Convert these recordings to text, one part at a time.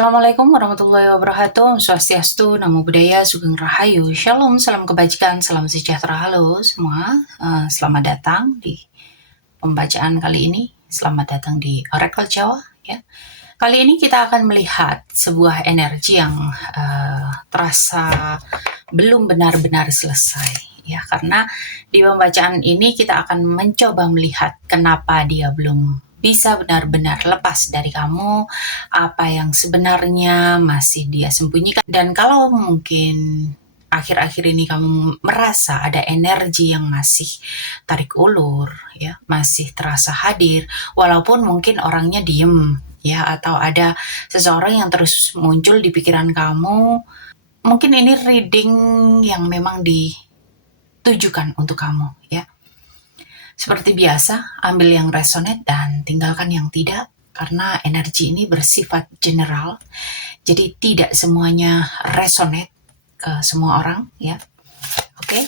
Assalamualaikum warahmatullahi wabarakatuh. Om Swastiastu, Namo Buddhaya, Sugeng Rahayu, Shalom, salam kebajikan, salam sejahtera. Halo semua, selamat datang di pembacaan kali ini. Selamat datang di Oracle Jawa. Ya. Kali ini kita akan melihat sebuah energi yang terasa belum benar-benar selesai. Ya, karena di pembacaan ini kita akan mencoba melihat kenapa dia belum bisa benar-benar lepas dari kamu, apa yang sebenarnya masih dia sembunyikan. Dan kalau mungkin akhir-akhir ini kamu merasa ada energi yang masih tarik ulur, ya, masih terasa hadir, walaupun mungkin orangnya diem, ya, atau ada seseorang yang terus muncul di pikiran kamu, mungkin ini reading yang memang ditujukan untuk kamu, ya. Seperti biasa, ambil yang resonate dan tinggalkan yang tidak, karena energi ini bersifat general, jadi tidak semuanya resonate ke semua orang, ya. Oke,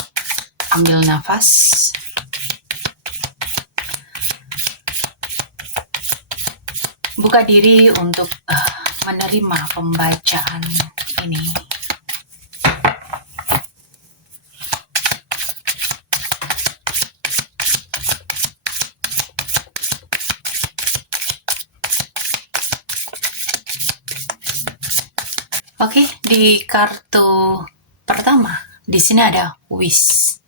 ambil nafas. Buka diri untuk menerima pembacaan ini. Oke, di kartu pertama di sini ada wish.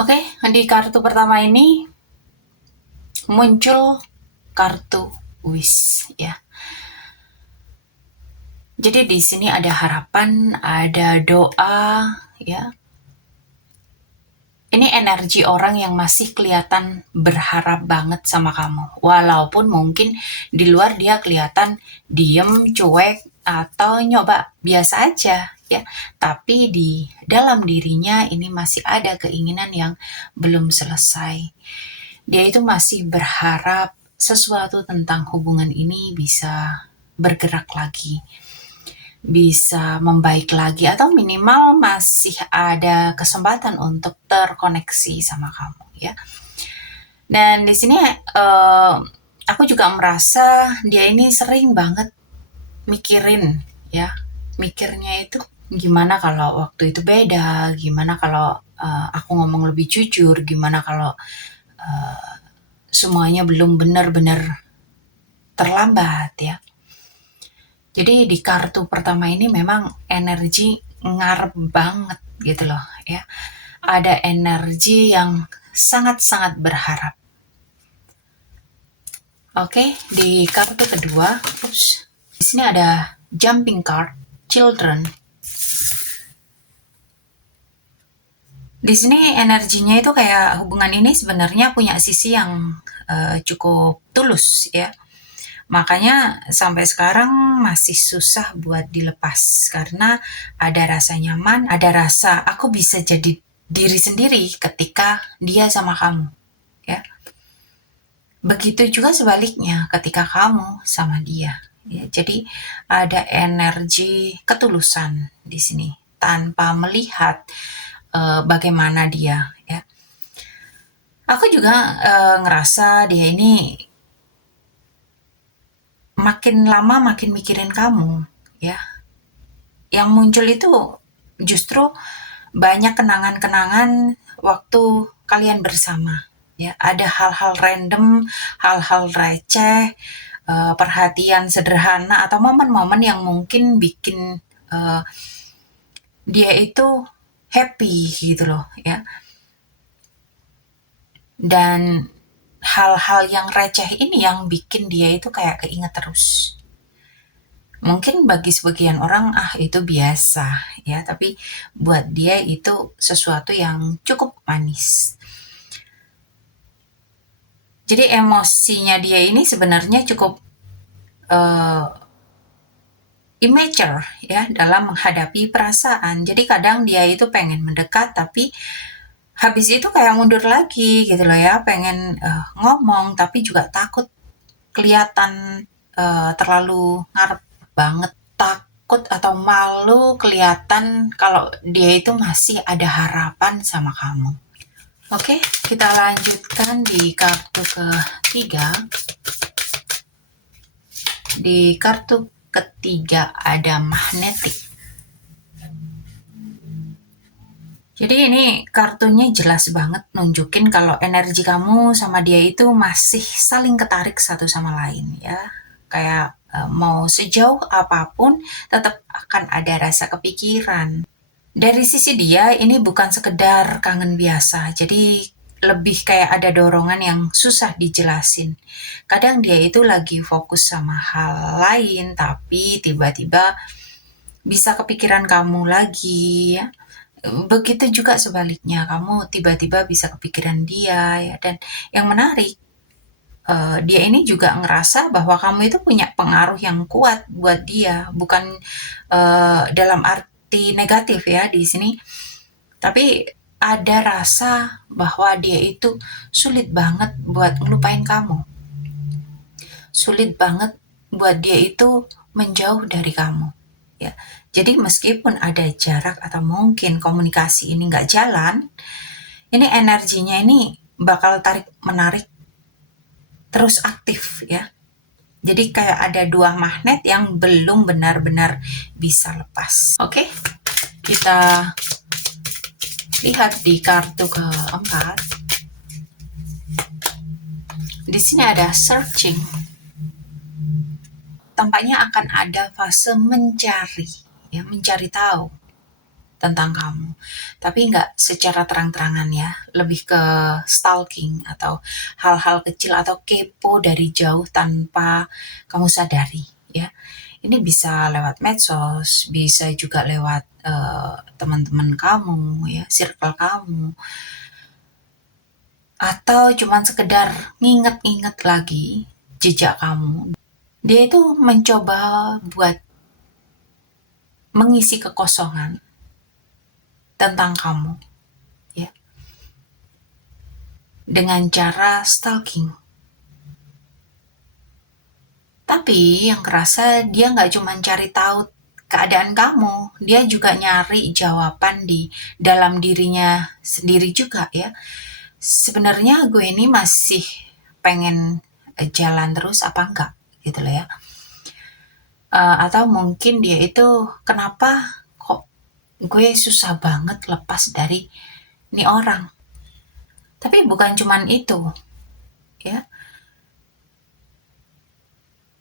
Oke, di kartu pertama ini muncul kartu wish, ya. Jadi di sini ada harapan, ada doa, ya. Ini energi orang yang masih kelihatan berharap banget sama kamu. Walaupun mungkin di luar dia kelihatan diem, cuek, atau nyoba biasa aja, ya. Tapi di dalam dirinya ini masih ada keinginan yang belum selesai. Dia itu masih berharap sesuatu tentang hubungan ini bisa bergerak lagi, bisa membaik lagi, atau minimal masih ada kesempatan untuk terkoneksi sama kamu, ya. Dan di sini aku juga merasa dia ini sering banget mikirin, ya. Mikirnya itu gimana kalau waktu itu beda, gimana kalau aku ngomong lebih jujur, gimana kalau semuanya belum benar-benar terlambat, ya. Jadi di kartu pertama ini memang energi ngarep banget gitu loh, ya. Ada energi yang sangat-sangat berharap. Oke, di kartu kedua, di sini ada jumping card, children. Di sini energinya itu kayak hubungan ini sebenarnya punya sisi yang cukup tulus, ya. Makanya sampai sekarang masih susah buat dilepas, karena ada rasa nyaman, ada rasa aku bisa jadi diri sendiri ketika dia sama kamu, ya. Begitu juga sebaliknya ketika kamu sama dia, ya. Jadi ada energi ketulusan di sini tanpa melihat bagaimana dia, ya. Aku juga ngerasa dia ini makin lama makin mikirin kamu, ya. Yang muncul itu justru banyak kenangan-kenangan waktu kalian bersama, ya. Ada hal-hal random, hal-hal receh, perhatian sederhana, atau momen-momen yang mungkin bikin dia itu happy gitu loh, ya. Dan hal-hal yang receh ini yang bikin dia itu kayak keinget terus. Mungkin bagi sebagian orang itu biasa, ya, tapi buat dia itu sesuatu yang cukup manis. Jadi emosinya dia ini sebenarnya cukup immature, ya, dalam menghadapi perasaan. Jadi kadang dia itu pengen mendekat, tapi habis itu kayak mundur lagi gitu loh, ya. Pengen ngomong tapi juga takut kelihatan terlalu ngarep banget, takut atau malu kelihatan kalau dia itu masih ada harapan sama kamu. Oke, kita lanjutkan di kartu ketiga. Di kartu ketiga ada magnetik. Jadi ini kartunya jelas banget nunjukin kalau energi kamu sama dia itu masih saling ketarik satu sama lain ya. Kayak mau sejauh apapun tetap akan ada rasa kepikiran. Dari sisi dia ini bukan sekedar kangen biasa. Jadi lebih kayak ada dorongan yang susah dijelasin. Kadang dia itu lagi fokus sama hal lain tapi tiba-tiba bisa kepikiran kamu lagi ya. Begitu juga sebaliknya, kamu tiba-tiba bisa kepikiran dia ya. Dan yang menarik, dia ini juga ngerasa bahwa kamu itu punya pengaruh yang kuat buat dia, bukan dalam arti negatif ya di sini, tapi ada rasa bahwa dia itu sulit banget buat ngelupain kamu, sulit banget buat dia itu menjauh dari kamu ya. Jadi meskipun ada jarak atau mungkin komunikasi ini nggak jalan, ini energinya ini bakal tarik menarik terus aktif ya. Jadi kayak ada dua magnet yang belum benar-benar bisa lepas. Oke, kita lihat di kartu keempat. Di sini ada searching. Tampaknya akan ada fase mencari, ya, mencari tahu tentang kamu. Tapi nggak secara terang-terangan ya, lebih ke stalking atau hal-hal kecil atau kepo dari jauh tanpa kamu sadari ya. Ini bisa lewat medsos, bisa juga lewat teman-teman kamu ya, circle kamu. Atau cuman sekedar nginget-nginget lagi jejak kamu. Dia itu mencoba buat mengisi kekosongan tentang kamu ya, dengan cara stalking. Tapi yang kerasa dia nggak cuma cari tahu keadaan kamu, dia juga nyari jawaban di dalam dirinya sendiri juga ya. Sebenarnya gue ini masih pengen jalan terus apa enggak gitu loh ya. Atau mungkin dia itu kenapa kok gue susah banget lepas dari nih orang. Tapi bukan cuman itu ya.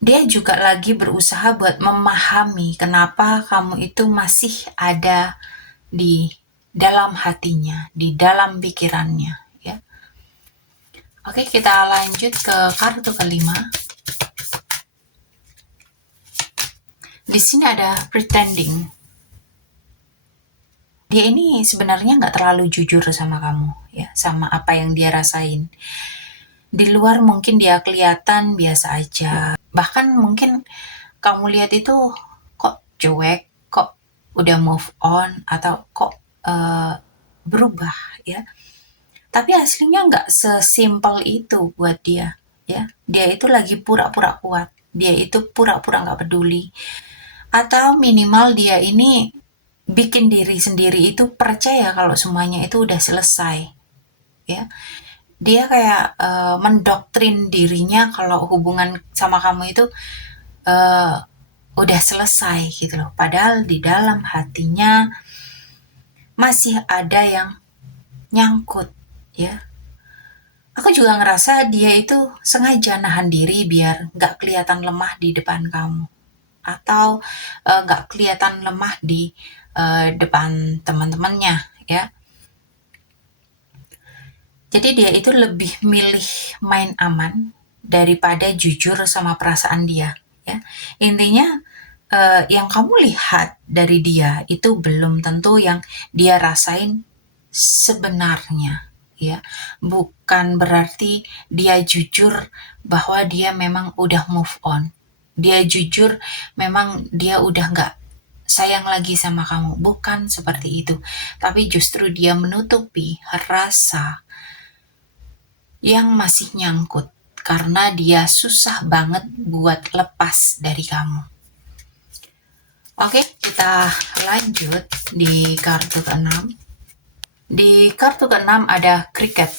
Dia juga lagi berusaha buat memahami kenapa kamu itu masih ada di dalam hatinya, di dalam pikirannya ya. Oke, kita lanjut ke kartu kelima. Di sini ada pretending. Dia ini sebenarnya nggak terlalu jujur sama kamu ya, sama apa yang dia rasain. Di luar mungkin dia kelihatan biasa aja. Bahkan mungkin kamu lihat itu kok cuek, kok udah move on, atau kok berubah ya. Tapi aslinya nggak sesimpel itu buat dia ya. Dia itu lagi pura-pura kuat. Dia itu pura-pura nggak peduli. Atau minimal dia ini bikin diri sendiri itu percaya kalau semuanya itu udah selesai ya. Dia kayak mendoktrin dirinya kalau hubungan sama kamu itu uh, udah selesai gitu loh. Padahal di dalam hatinya masih ada yang nyangkut ya. Aku juga ngerasa dia itu sengaja nahan diri biar nggak kelihatan lemah di depan kamu, atau nggak kelihatan lemah di depan teman-temannya ya. Jadi dia itu lebih milih main aman daripada jujur sama perasaan dia ya. Intinya yang kamu lihat dari dia itu belum tentu yang dia rasain sebenarnya ya. Bukan berarti dia jujur bahwa dia memang udah move on. Dia jujur memang dia udah nggak sayang lagi sama kamu. Bukan seperti itu. Tapi justru dia menutupi rasa yang masih nyangkut karena dia susah banget buat lepas dari kamu. Oke, kita lanjut di kartu ke-6. Di kartu ke-6 ada cricket.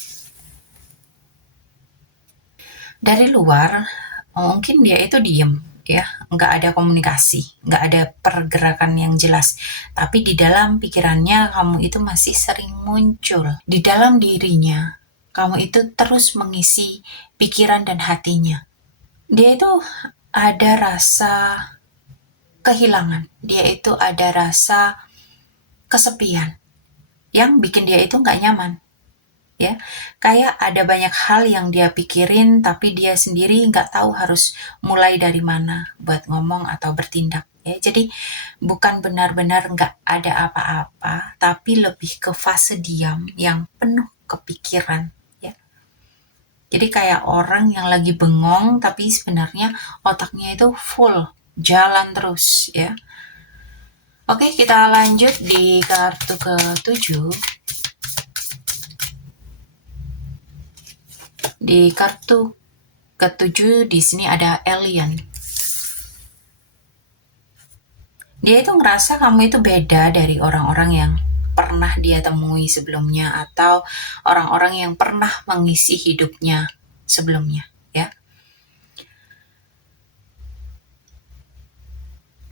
Dari luar, mungkin dia itu diem, ya, nggak ada komunikasi, nggak ada pergerakan yang jelas. Tapi di dalam pikirannya kamu itu masih sering muncul. Di dalam dirinya, kamu itu terus mengisi pikiran dan hatinya. Dia itu ada rasa kehilangan, dia itu ada rasa kesepian yang bikin dia itu nggak nyaman. Ya, kayak ada banyak hal yang dia pikirin tapi dia sendiri nggak tahu harus mulai dari mana buat ngomong atau bertindak, ya. Jadi bukan benar-benar nggak ada apa-apa, tapi lebih ke fase diam yang penuh kepikiran, ya. Jadi kayak orang yang lagi bengong tapi sebenarnya otaknya itu full jalan terus, ya. Oke, kita lanjut di kartu ke-7. Di kartu ke-7 di sini ada alien. Dia itu ngerasa kamu itu beda dari orang-orang yang pernah dia temui sebelumnya atau orang-orang yang pernah mengisi hidupnya sebelumnya, ya.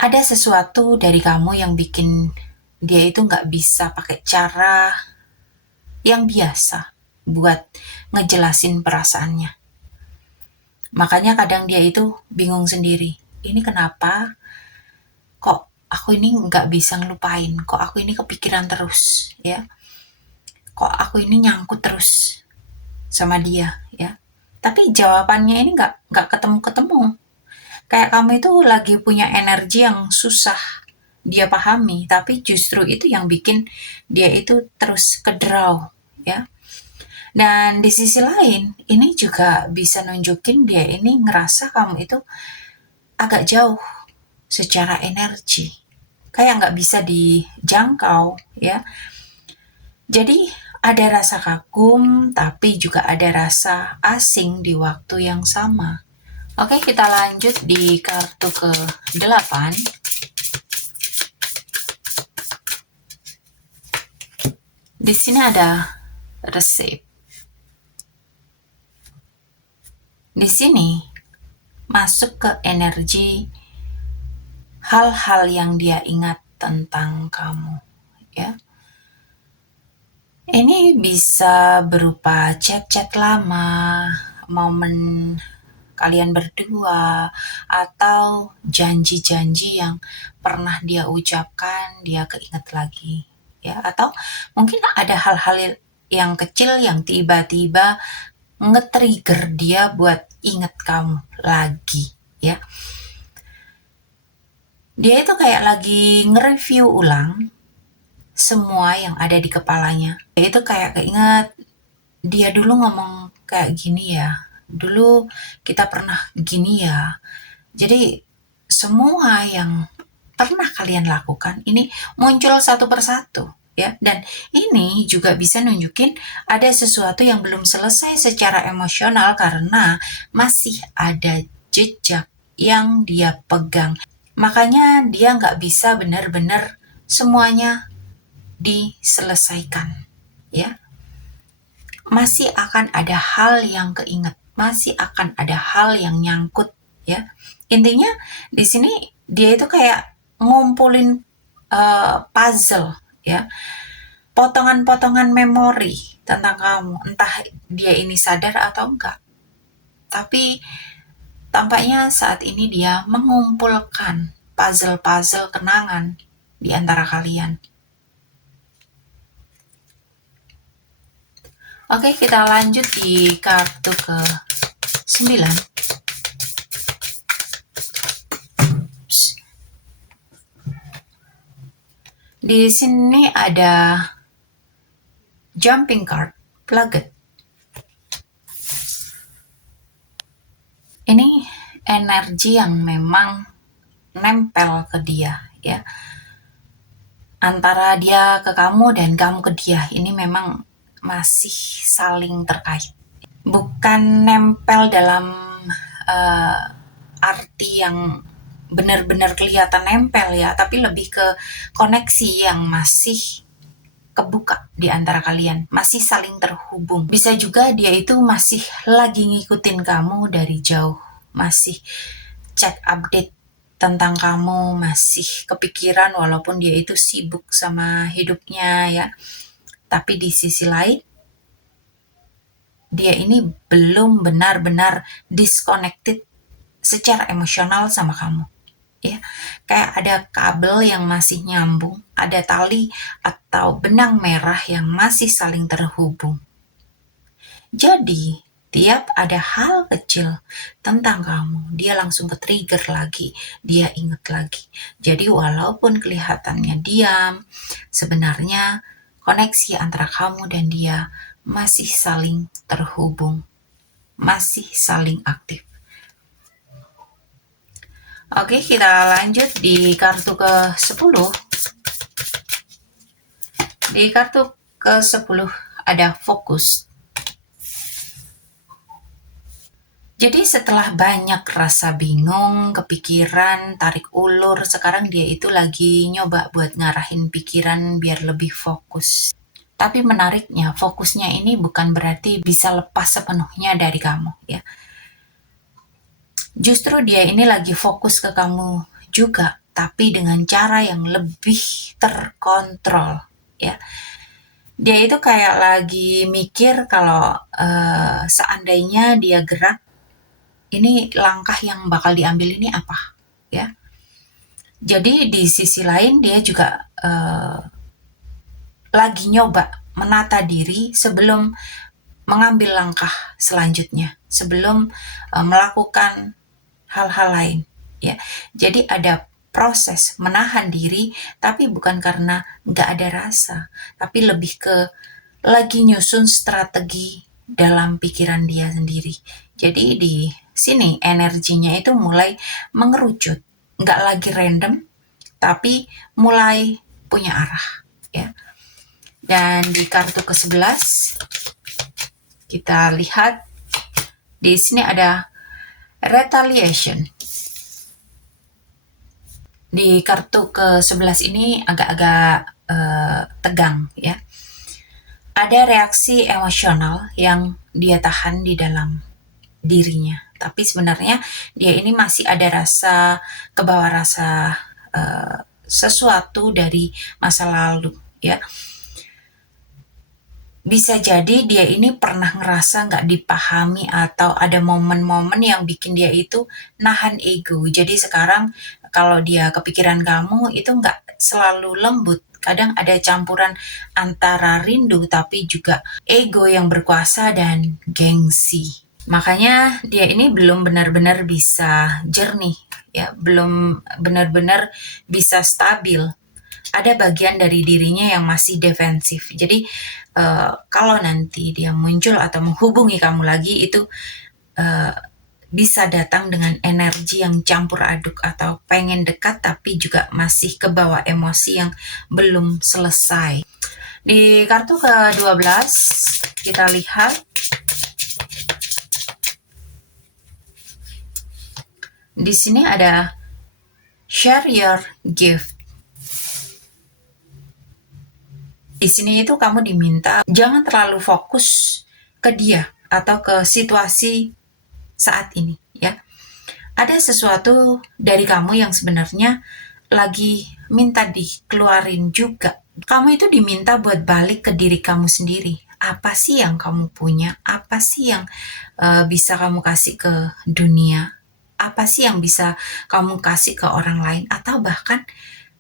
Ada sesuatu dari kamu yang bikin dia itu nggak bisa pakai cara yang biasa buat ngejelasin perasaannya. Makanya kadang dia itu bingung sendiri. Ini kenapa kok aku ini nggak bisa ngelupain, kok aku ini kepikiran terus, ya. Kok aku ini nyangkut terus sama dia, ya. Tapi jawabannya ini nggak ketemu-ketemu. Kayak kamu itu lagi punya energi yang susah dia pahami, tapi justru itu yang bikin dia itu terus ke-draw, ya. Dan di sisi lain, ini juga bisa nunjukin dia ini ngerasa kamu itu agak jauh secara energi. Kayak nggak bisa dijangkau, ya. Jadi ada rasa kagum, tapi juga ada rasa asing di waktu yang sama. Oke, kita lanjut di kartu ke-8. Di sini ada resep. Di sini masuk ke energi hal-hal yang dia ingat tentang kamu, ya. Ini bisa berupa chat-chat lama, momen kalian berdua, atau janji-janji yang pernah dia ucapkan, dia keinget lagi, ya. Atau mungkin ada hal-hal yang kecil yang tiba-tiba nge-trigger dia buat inget kamu lagi, ya. Dia itu kayak lagi nge-review ulang semua yang ada di kepalanya. Dia itu kayak keinget, dia dulu ngomong kayak gini ya, dulu kita pernah gini ya. Jadi semua yang pernah kalian lakukan ini muncul satu persatu, ya. Dan ini juga bisa nunjukin ada sesuatu yang belum selesai secara emosional karena masih ada jejak yang dia pegang. Makanya dia nggak bisa benar-benar semuanya diselesaikan, ya. Masih akan ada hal yang keinget, masih akan ada hal yang nyangkut, ya. Intinya di sini dia itu kayak ngumpulin puzzle, ya. Potongan-potongan memori tentang kamu, entah dia ini sadar atau enggak. Tapi tampaknya saat ini dia mengumpulkan puzzle-puzzle kenangan di antara kalian. Oke, kita lanjut di kartu ke-9. Di sini ada jumping card, plugged. Ini energi yang memang nempel ke dia, ya. Antara dia ke kamu dan kamu ke dia, ini memang masih saling terkait. Bukan nempel dalam arti yang benar-benar kelihatan nempel, ya, tapi lebih ke koneksi yang masih kebuka di antara kalian, masih saling terhubung. Bisa juga dia itu masih lagi ngikutin kamu dari jauh, masih chat update tentang kamu, masih kepikiran walaupun dia itu sibuk sama hidupnya ya. Tapi di sisi lain, dia ini belum benar-benar disconnected secara emosional sama kamu. Ya, kayak ada kabel yang masih nyambung, ada tali atau benang merah yang masih saling terhubung. Jadi, tiap ada hal kecil tentang kamu, dia langsung ke-trigger lagi, dia inget lagi. Jadi, walaupun kelihatannya diam, sebenarnya koneksi antara kamu dan dia masih saling terhubung, masih saling aktif. Oke, kita lanjut di kartu ke-10. Di kartu ke-10 ada fokus. Jadi setelah banyak rasa bingung, kepikiran, tarik ulur, sekarang dia itu lagi nyoba buat ngarahin pikiran biar lebih fokus. Tapi menariknya, fokusnya ini bukan berarti bisa lepas sepenuhnya dari kamu ya. Justru dia ini lagi fokus ke kamu juga, tapi dengan cara yang lebih terkontrol ya. Dia itu kayak lagi mikir kalau seandainya dia gerak, ini langkah yang bakal diambil ini apa ya. Jadi di sisi lain dia juga lagi nyoba menata diri sebelum mengambil langkah selanjutnya, sebelum melakukan hal-hal lain ya. Jadi ada proses menahan diri, tapi bukan karena nggak ada rasa, tapi lebih ke lagi nyusun strategi dalam pikiran dia sendiri. Jadi di sini energinya itu mulai mengerucut, nggak lagi random, tapi mulai punya arah ya. Dan di kartu ke-11 kita lihat di sini ada retaliation. Di kartu ke-11 ini agak-agak tegang ya. Ada reaksi emosional yang dia tahan di dalam dirinya. Tapi sebenarnya dia ini masih ada rasa, kebawa rasa sesuatu dari masa lalu ya. Bisa jadi dia ini pernah ngerasa nggak dipahami atau ada momen-momen yang bikin dia itu nahan ego. Jadi sekarang kalau dia kepikiran kamu itu nggak selalu lembut. Kadang ada campuran antara rindu tapi juga ego yang berkuasa dan gengsi. Makanya dia ini belum benar-benar bisa jernih, ya, belum benar-benar bisa stabil. Ada bagian dari dirinya yang masih defensif. Jadi kalau nanti dia muncul atau menghubungi kamu lagi itu bisa datang dengan energi yang campur aduk atau pengen dekat tapi juga masih kebawa emosi yang belum selesai. Di kartu ke-12 kita lihat di sini ada share your gift. Di sini itu kamu diminta jangan terlalu fokus ke dia atau ke situasi saat ini ya. Ada sesuatu dari kamu yang sebenarnya lagi minta dikeluarin juga. Kamu itu diminta buat balik ke diri kamu sendiri. Apa sih yang kamu punya? Apa sih yang bisa kamu kasih ke dunia? Apa sih yang bisa kamu kasih ke orang lain? Atau bahkan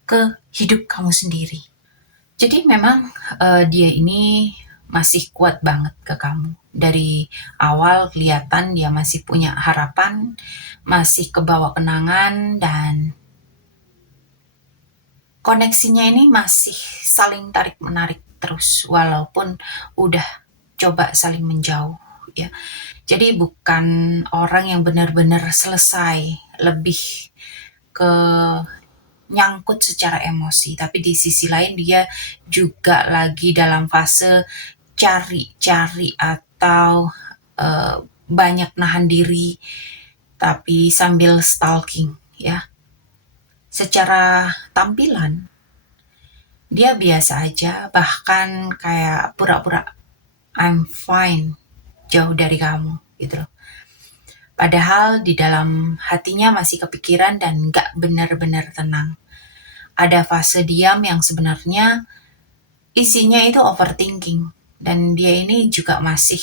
ke hidup kamu sendiri. Jadi memang dia ini masih kuat banget ke kamu. Dari awal kelihatan dia masih punya harapan, masih kebawa kenangan, dan koneksinya ini masih saling tarik-menarik terus, walaupun udah coba saling menjauh ya. Jadi bukan orang yang benar-benar selesai, lebih ke nyangkut secara emosi, tapi di sisi lain dia juga lagi dalam fase cari-cari atau banyak nahan diri, tapi sambil stalking ya. Secara tampilan dia biasa aja, bahkan kayak pura-pura I'm fine, jauh dari kamu gitu loh. Padahal di dalam hatinya masih kepikiran dan gak benar-benar tenang. Ada fase diam yang sebenarnya isinya itu overthinking. Dan dia ini juga masih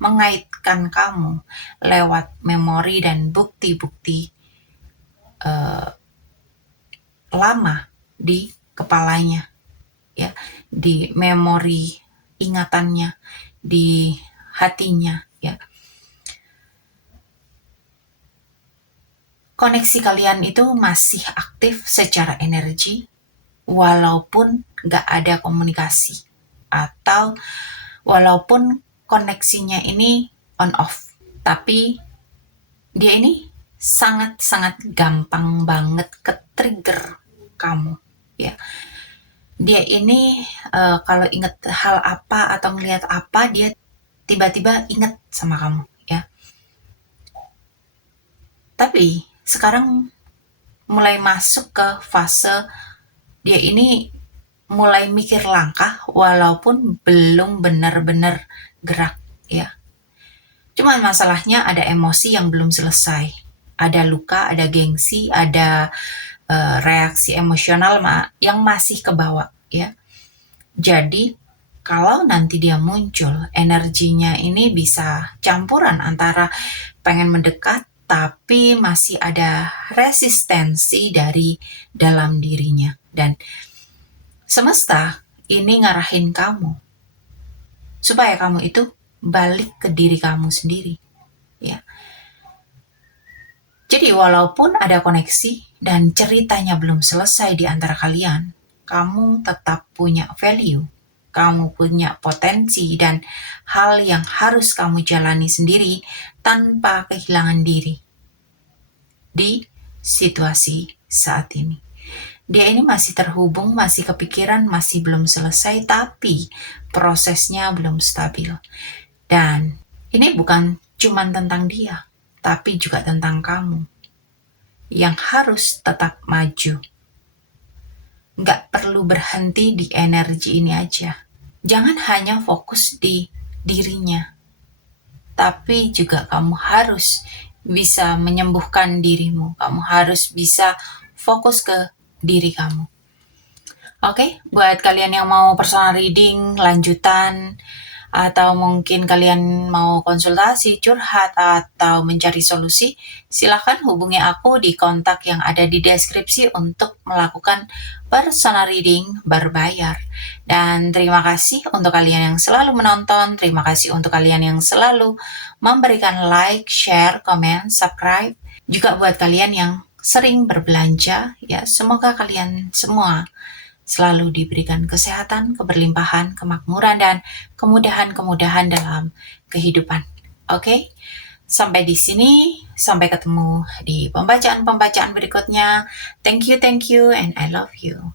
mengaitkan kamu lewat memori dan bukti-bukti lama di kepalanya, ya, di memori ingatannya, di hatinya, ya. Koneksi kalian itu masih aktif secara energi, walaupun nggak ada komunikasi, atau walaupun koneksinya ini on off, tapi dia ini sangat-sangat gampang banget ke trigger kamu, ya. Dia ini kalau inget hal apa atau ngelihat apa, dia tiba-tiba inget sama kamu, ya. Tapi sekarang mulai masuk ke fase dia ini mulai mikir langkah walaupun belum benar-benar gerak, ya. Cuman masalahnya ada emosi yang belum selesai. Ada luka, ada gengsi, ada reaksi emosional yang masih kebawa, ya. Jadi kalau nanti dia muncul, energinya ini bisa campuran antara pengen mendekat tapi masih ada resistensi dari dalam dirinya. Dan semesta ini ngarahin kamu supaya kamu itu balik ke diri kamu sendiri, ya. Jadi walaupun ada koneksi dan ceritanya belum selesai di antara kalian, kamu tetap punya value, kamu punya potensi dan hal yang harus kamu jalani sendiri tanpa kehilangan diri di situasi saat ini. Dia ini masih terhubung, masih kepikiran, masih belum selesai, tapi prosesnya belum stabil. Dan ini bukan cuma tentang dia, tapi juga tentang kamu yang harus tetap maju. Nggak perlu berhenti di energi ini aja. Jangan hanya fokus di dirinya, tapi juga kamu harus bisa menyembuhkan dirimu. Kamu harus bisa fokus ke diri kamu. Oke, buat kalian yang mau personal reading lanjutan, atau mungkin kalian mau konsultasi, curhat, atau mencari solusi, silahkan hubungi aku di kontak yang ada di deskripsi untuk melakukan personal reading berbayar. Dan terima kasih untuk kalian yang selalu menonton, terima kasih untuk kalian yang selalu memberikan like, share, komen, subscribe. Juga buat kalian yang sering berbelanja, ya, semoga kalian semua selalu diberikan kesehatan, keberlimpahan, kemakmuran, dan kemudahan-kemudahan dalam kehidupan. Oke? Sampai di sini, sampai ketemu di pembacaan-pembacaan berikutnya. Thank you, and I love you.